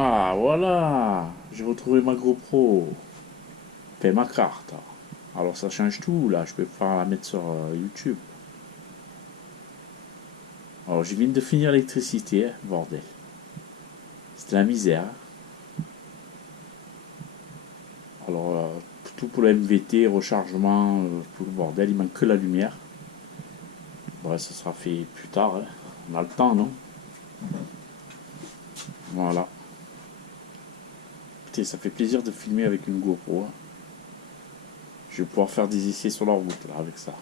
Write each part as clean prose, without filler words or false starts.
Ah, voilà, j'ai retrouvé ma GoPro. Paie ma carte. Alors ça change tout, là, je peux pas la mettre sur YouTube. Alors je viens de finir l'électricité, hein, bordel. C'était la misère. Alors, tout pour le MVT, rechargement, tout le bordel, il manque que la lumière. Bon, ça sera fait plus tard, hein. On a le temps, non? Voilà. Putain, ça fait plaisir de filmer avec une GoPro, hein. Je vais pouvoir faire des essais sur la route, là, avec ça.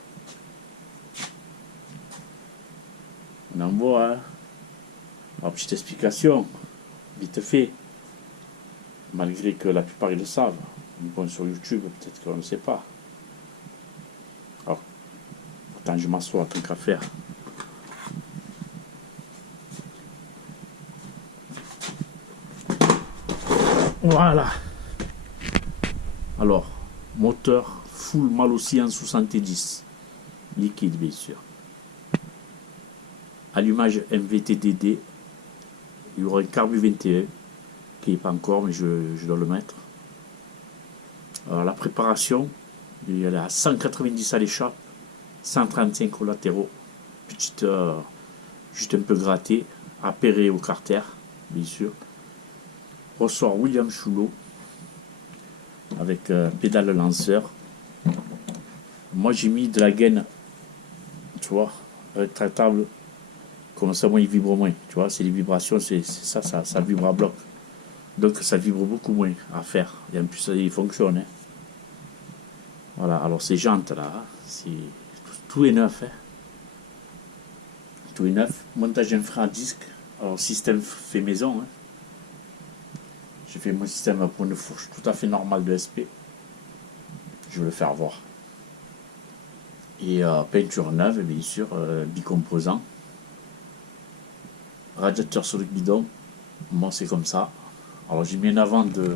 On envoie, hein. Alors, petite explication, vite fait. Malgré que la plupart ils le savent. Bon, sur YouTube, peut-être qu'on ne sait pas. Alors, pourtant je m'assois tant qu'à faire. Voilà. Alors, moteur full Malocyan 70. Liquide, bien sûr. Allumage MVT-DD. Il y aura un Carbu 21 qui n'est pas encore, mais je dois le mettre. Alors, la préparation, il y a à 190 à l'échappe, 135 aux latéraux. Petite, juste un peu gratté, appairé au carter, bien sûr. Ressort William Chulot avec pédale lanceur. Moi j'ai mis de la gaine, tu vois, traitable, comme ça moi il vibre moins, tu vois, c'est les vibrations, c'est ça, ça vibre à bloc. Donc ça vibre beaucoup moins à faire. Et en plus il fonctionne, hein. Voilà, alors ces jantes là, hein, c'est tout est neuf, hein. Tout est neuf. Montage d'un frein à disque, alors système fait maison, hein. J'ai fait mon système à point de fourche tout à fait normal de SP. Je vais le faire voir. Et peinture neuve, bien sûr, bicomposant. Radiateur sur le guidon. Moi, c'est comme ça. Alors, j'ai mis un avant de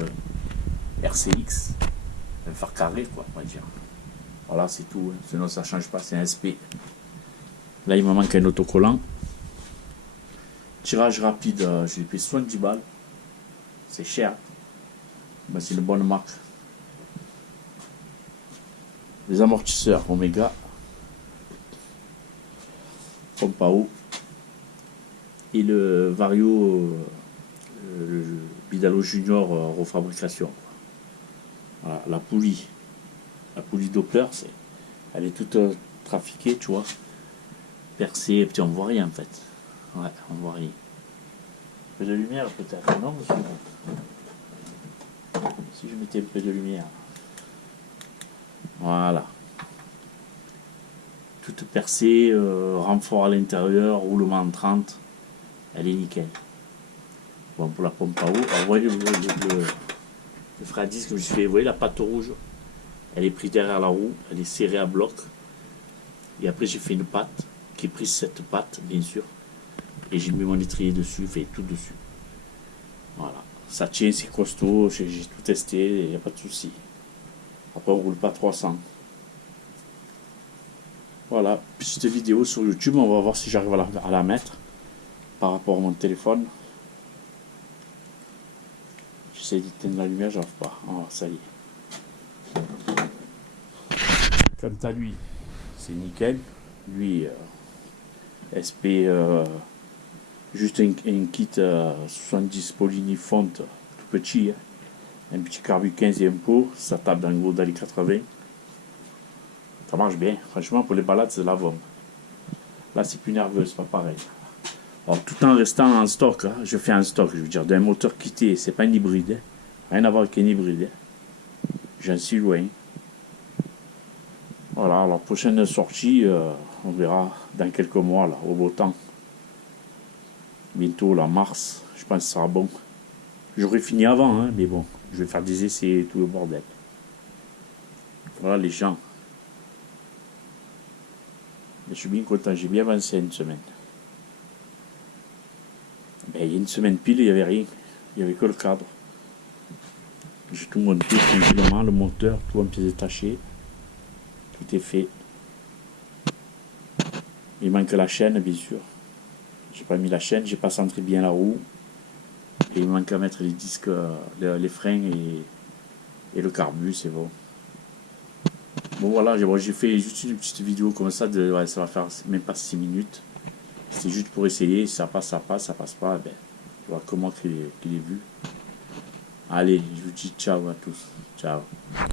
RCX. Un phare carré, quoi, on va dire. Voilà, c'est tout, hein. Sinon, ça change pas, c'est un SP. Là, il me manque un autocollant. Tirage rapide, j'ai payé 70 balles. C'est cher. Mais c'est une bonne marque. Les amortisseurs Omega. Pompe à eau. Et le Vario le Bidalo Junior refabrication. Voilà, la poulie Doppler, elle est toute trafiquée, tu vois, percée, et puis on voit rien en fait. Ouais, on voit rien. Un peu de lumière peut-être, non monsieur? Si je mettais un peu de lumière. Voilà. Toute percée, renfort à l'intérieur, roulement en 30. Elle est nickel. Bon, pour la pompe à eau, alors, vous voyez le frein à disque que je fais, vous voyez la patte rouge, elle est prise derrière la roue, elle est serrée à bloc. Et après j'ai fait une patte, qui est prise cette patte, bien sûr. Et j'ai mis mon étrier dessus, fait tout dessus. Voilà. Ça tient, c'est costaud, j'ai tout testé, il n'y a pas de souci. Après on roule pas 300. Voilà, petite vidéo sur YouTube, on va voir si j'arrive à la mettre par rapport à mon téléphone. J'essaie d'éteindre la lumière, j'arrive pas. Oh, ça y est. Quant à lui, c'est nickel. Lui, SP, juste un kit 70 Polini fonte, tout petit, hein. Un petit Carbu 15 et un pot, ça tape dans le gros Dali 80. Ça marche bien, franchement pour les balades c'est la bombe. Là c'est plus nerveux, c'est pas pareil. Alors tout en restant en stock, hein, je fais un stock, je veux dire, d'un moteur quitté, c'est pas un hybride, hein. Rien à voir avec un hybride, hein. J'en suis loin. Voilà, alors prochaine sortie, on verra dans quelques mois, là, au beau temps. Bientôt, là, mars, je pense que ce sera bon. J'aurais fini avant, hein, mais bon, je vais faire des essais et tout le bordel. Voilà les gens. Mais je suis bien content, j'ai bien avancé une semaine. Mais il y a une semaine pile, il n'y avait rien. Il n'y avait que le cadre. J'ai tout monté tranquillement, le moteur, tout en pièces détachées. Tout est fait. Il manque la chaîne, bien sûr. J'ai pas mis la chaîne, j'ai pas centré bien la roue. Et il manque qu'à mettre les disques, les freins et le carbu, c'est bon. Bon voilà, j'ai fait juste une petite vidéo comme ça, ouais, ça va faire même pas 6 minutes. C'est juste pour essayer, si ça passe, ça passe pas, ben, tu vois comment qu'il est vu. Allez, je vous dis ciao à tous. Ciao.